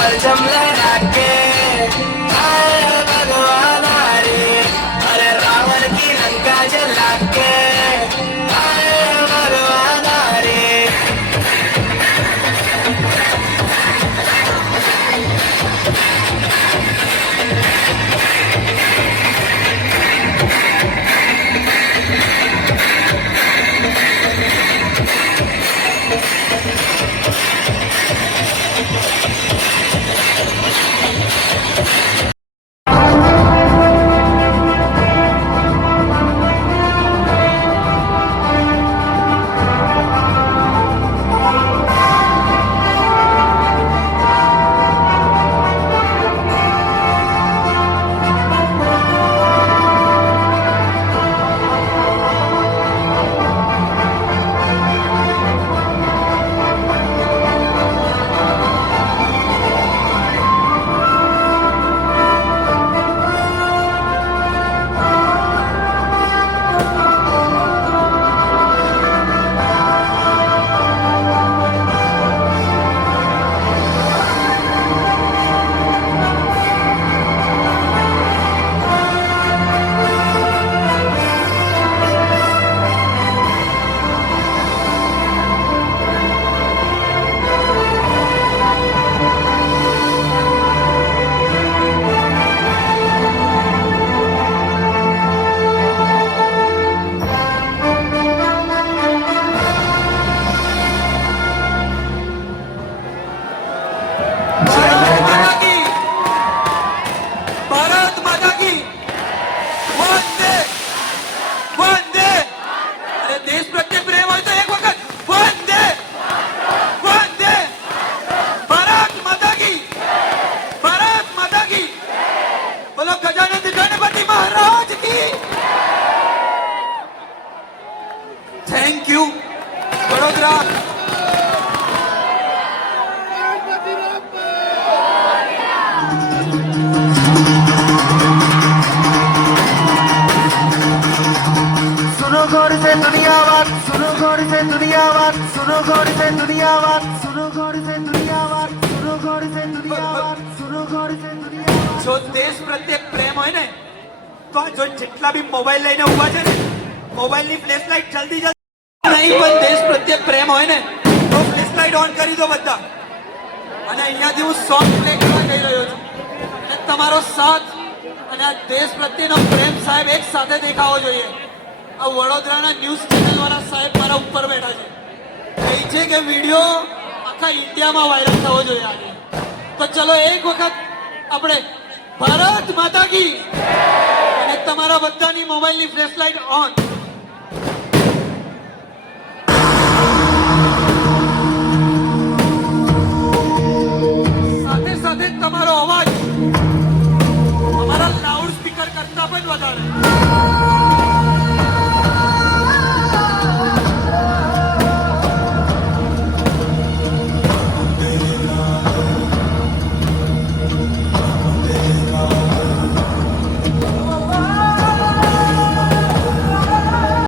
परचम लहरा के आए भगवान हरे, अरे रावण की लंका जला के आए भगवान हरे। Thank you Vadodara. सुनो गौर से दुनियावाद, सुनो गौर से दुनियावाद, सुनो गौर से दुनियावाद, सुनो गौर से दुनियावाद, सुनो गौर से दुनियावाद, सुनो गौर से दुनियावाद। जो देश प्रत्ये प्रेम હોય ને તો જો જેટલા બી મોબાઈલ લઈને ઊભા છે ને મોબાઈલની ફ્લેશ લાઈટ જલ્દી જલ્દી નહીં પણ દેશ પ્રત્યે પ્રેમ હોય ને તો ફ્લેશ લાઈટ ઓન કરી દો બધા। અને અહીંયાથી હું સોંગ પ્લે કરવા જઈ રહ્યો છું અને તમારો સાથ અને આ દેશ પ્રત્યેનો પ્રેમ સાહેબ એક સાથે દેખાવો જોઈએ। આ વડોદરાના ન્યૂઝ ચેનલ વાળા સાહેબ મારા ઉપર બેઠા છે, કહે છે કે વિડીયો આખા ઇન્ડિયામાં વાયરલ થવો જોઈએ આજે। તો ચલો એક વખત આપણે ભારત માતા કી અને તમારા બધાની મોબાઈલની ફ્લેશ લાઈટ ઓન। સાથે સાથે તમારો અવાજ અમારા લાઉડ સ્પીકર કરતા પણ વધારે।